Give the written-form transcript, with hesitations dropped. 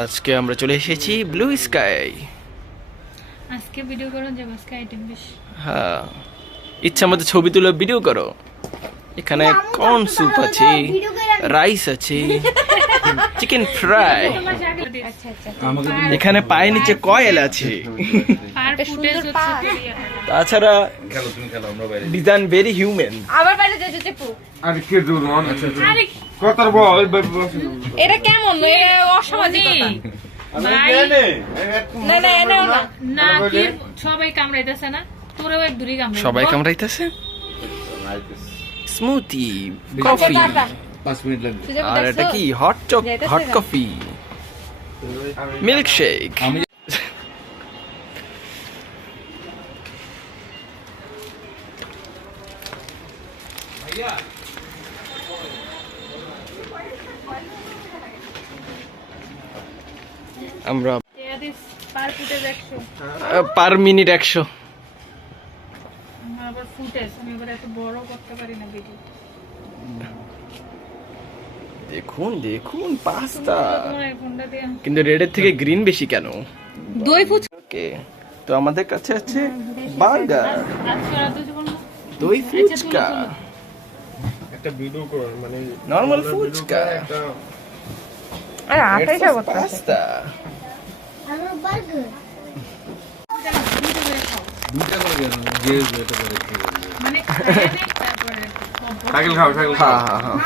আজকে আমরা চলে এসেছি ব্লু স্কাই। আজকে ভিডিও করো যে আজকে আইটেম বেশি। হ্যাঁ, ইচ্ছা মতো ছবি তুলে ভিডিও করো। এখানে কর্ন স্যুপ আছে, রাইস আছে, চিকেন ফ্রাই, আচ্ছা আচ্ছা এখানে পায়ের নিচে কয়েল আছে, পার ফুটেজ হচ্ছে তাছাড়া ডিজাইন ভেরি হিউম্যান। আবার বাইরে যেতে চেপু আরে কে দূর মন আরে কথার বল এটা কেমন এটা অসামাজিক কথা ভাই না না এটা না না কি সবাই কামড়াইতেছে না, তোরেও এক দূরই কামড়াই সবাই কামড়াইতেছে। স্মুথি, কফি, 5 মিনিট লাগবে আর এটা কি hot hot coffee, milk shake. আমরা পার ফুটেজ 100 পার মিনিট 100। আবার ফুটেজ আমি এবার এত বড় করতে পারি না ভিডিও। দেখুন দেখুন পাস্তা, তোমার এই ফোনটা দিয়ে কিন্তু রেডের থেকে গ্রিন বেশি কেন? দই ফুচ ওকে, তো আমাদের কাছে আছে বার্গার, আজকে রাতে যখন দই ফুচকা, একটা ভিডিও কর মানে নরমাল ফুচকা, একটা আরে আটাই খাবো পাস্তা। দুইটা করে দেন যে যেটা করে মানে খায় না তারপরে সাইকেল খাও হ্যাঁ হ্যাঁ হ্যাঁ,